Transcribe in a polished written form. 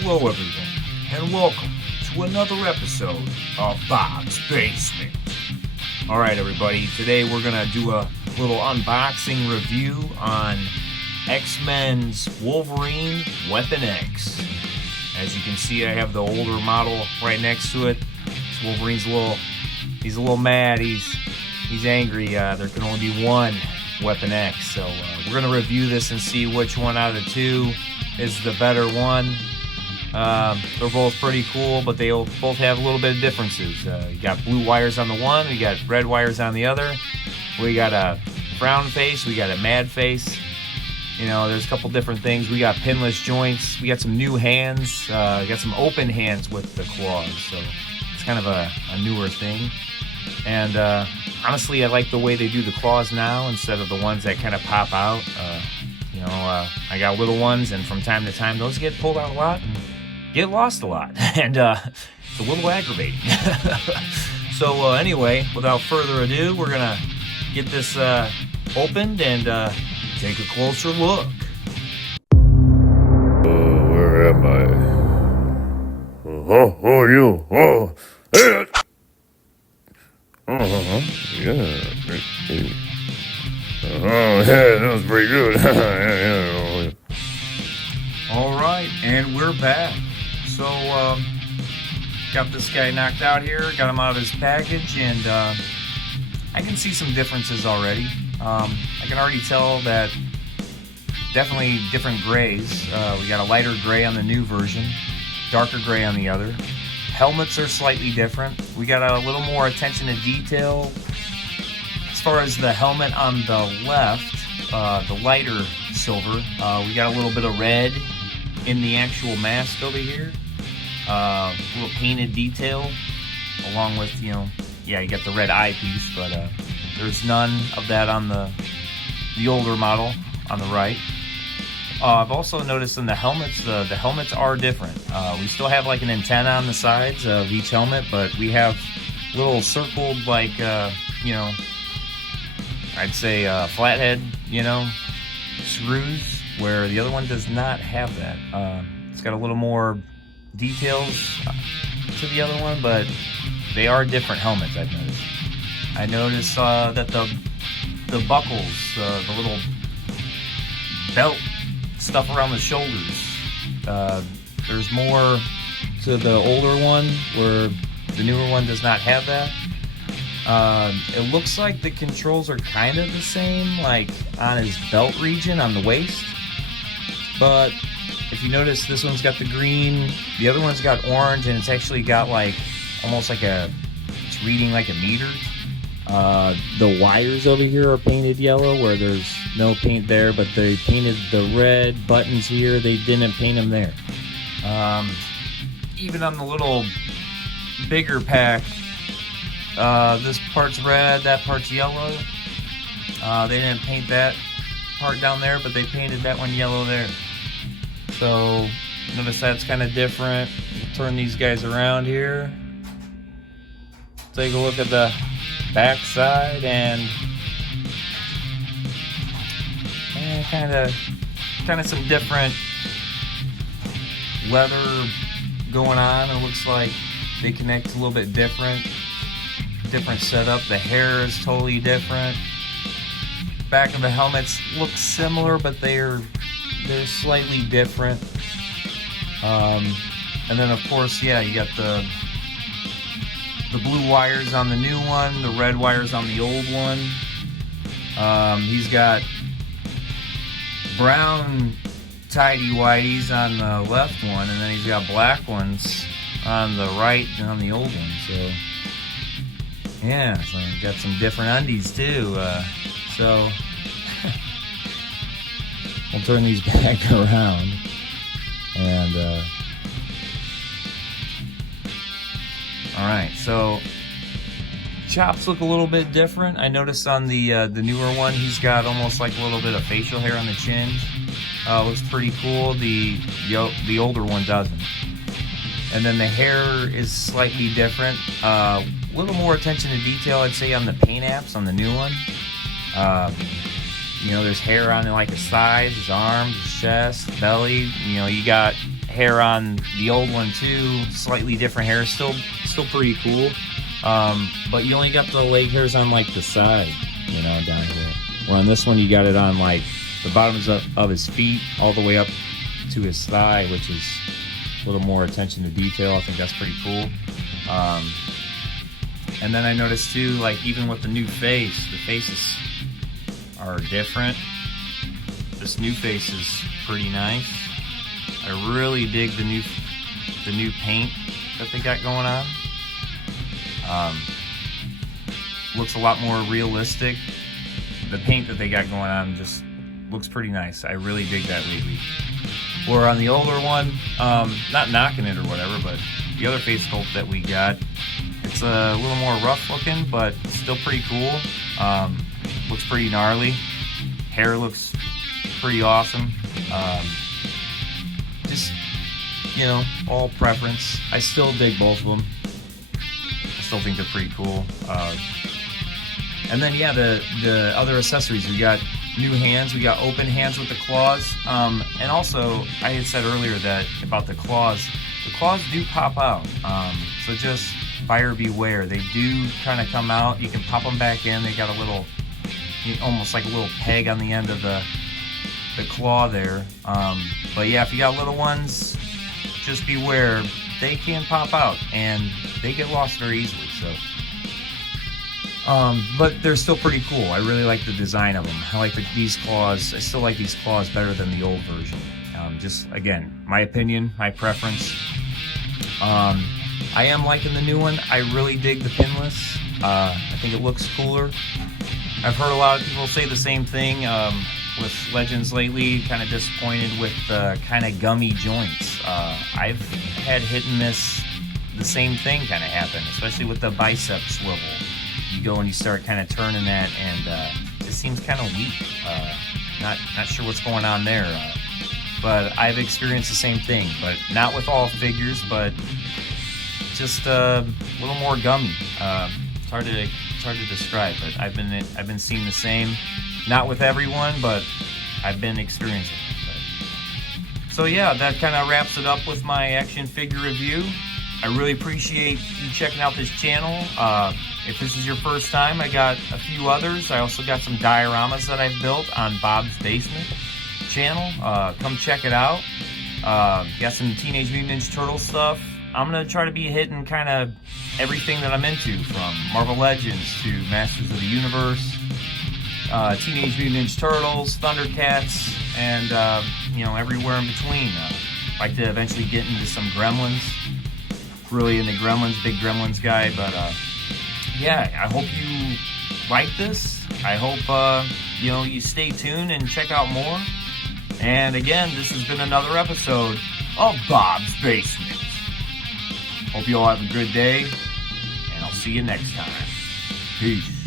Hello everyone, and welcome to another episode of Bob's Basement. Alright everybody, today we're going to do a little unboxing review on X-Men's Wolverine Weapon X. As you can see, I have the older model right next to it. Wolverine's he's a little mad, he's angry. There can only be one Weapon X, so we're going to review this and see which one out of the two is the better one. They're both pretty cool, but they both have a little bit of differences. You got blue wires on the one, we got red wires on the other. We got a frown face, we got a mad face. You know, there's a couple different things. We got pinless joints, we got some new hands, we got some open hands with the claws, so it's kind of a newer thing. And honestly, I like the way they do the claws now instead of the ones that kind of pop out. I got little ones, and from time to time those get pulled out a lot and get lost a lot, and it's a little aggravating. So anyway, without further ado, we're gonna get this opened and take a closer look. Where am I? Oh, you. Oh, yeah. Yeah, that was pretty good. Yeah. Alright, and we're back. So, got this guy knocked out here, got him out of his package, and I can see some differences already. I can already tell that definitely different grays. We got a lighter gray on the new version, darker gray on the other. Helmets are slightly different. We got a little more attention to detail. As far as the helmet on the left, the lighter silver, we got a little bit of red in the actual mask over here. A little painted detail, along with, you got the red eyepiece, but there's none of that on the older model on the right. I've also noticed in the helmets, the helmets are different. We still have like an antenna on the sides of each helmet, but we have little circled, like, I'd say flathead, screws, where the other one does not have that. It's got a little more details to the other one, but they are different helmets, I've noticed. I noticed that the buckles, the little belt stuff around the shoulders, there's more to the older one, where the newer one does not have that. It looks like the controls are kind of the same, like on his belt region on the waist. But if you notice, this one's got the green, the other one's got orange, and it's actually got like almost like it's reading like a meter. The wires over here are painted yellow, where there's no paint there, but they painted the red buttons here. They didn't paint them there. Even on the little bigger pack, this part's red, that part's yellow. They didn't paint that part down there, but they painted that one yellow there. So notice that's kind of different. Turn these guys around here. Take a look at the back side, and kind of some different leather going on. It looks like they connect a little bit different setup. The hair is totally different. Back of the helmets look similar, but they're slightly different. And then of course, you got the blue wires on the new one, the red wires on the old one. He's got brown tighty-whities on the left one, and then he's got black ones on the right and on the old one. So so got some different undies too. So we'll turn these back around, and alright, so chops look a little bit different. I noticed on the newer one, he's got almost like a little bit of facial hair on the chin. Looks pretty cool. The older one doesn't. And then the hair is slightly different. A little more attention to detail, I'd say, on the paint apps on the new one. There's hair on like his thighs, his arms, his chest, belly. You got hair on the old one too, slightly different hair, still pretty cool. But you only got the leg hairs on like the side, you know, down here. Well, on this one you got it on like the bottoms of his feet all the way up to his thigh, which is a little more attention to detail. I think that's pretty cool. And then I noticed too, like even with the new face, the faces are different. This new face is pretty nice. I really dig the new paint that they got going on. Looks a lot more realistic. The paint that they got going on just looks pretty nice. I really dig that lately. Where on the older one, not knocking it or whatever, but the other face sculpt that we got, it's a little more rough looking, but still pretty cool. Looks pretty gnarly. Hair looks pretty awesome. Just, you know, all preference. I still dig both of them. I still think they're pretty cool. And then yeah, the other accessories, we got new hands, we got open hands with the claws, and also I had said earlier that about the claws do pop out, so just buyer beware. They do kind of come out. You can pop them back in. They got a little, almost like a little peg on the end of the claw there. But yeah, if you got little ones, just beware. They can pop out and they get lost very easily. So, but they're still pretty cool. I really like the design of them. I like these claws. I still like these claws better than the old version. Just again, my opinion, my preference. I am liking the new one. I really dig the pinless. I think it looks cooler. I've heard a lot of people say the same thing with Legends lately, kind of disappointed with the kind of gummy joints. I've had hit and miss, the same thing kind of happen, especially with the bicep swivel. You go and you start kind of turning that, and it just seems kind of weak. Not sure what's going on there, but I've experienced the same thing, but not with all figures, but just a little more gummy. It's hard to describe, but I've been seeing the same. Not with everyone, but I've been experiencing it. So yeah, that kind of wraps it up with my action figure review. I really appreciate you checking out this channel. If this is your first time, I got a few others. I also got some dioramas that I've built on Bob's Basement channel. Come check it out. Got some Teenage Mutant Ninja Turtle stuff. I'm going to try to be hitting kind of everything that I'm into, from Marvel Legends to Masters of the Universe, Teenage Mutant Ninja Turtles, Thundercats, and everywhere in between. I'd like to eventually get into some Gremlins. Really into Gremlins, big Gremlins guy, but yeah, I hope you like this. I hope you stay tuned and check out more. And again, this has been another episode of Bob's Basement. Hope you all have a good day, and I'll see you next time. Peace.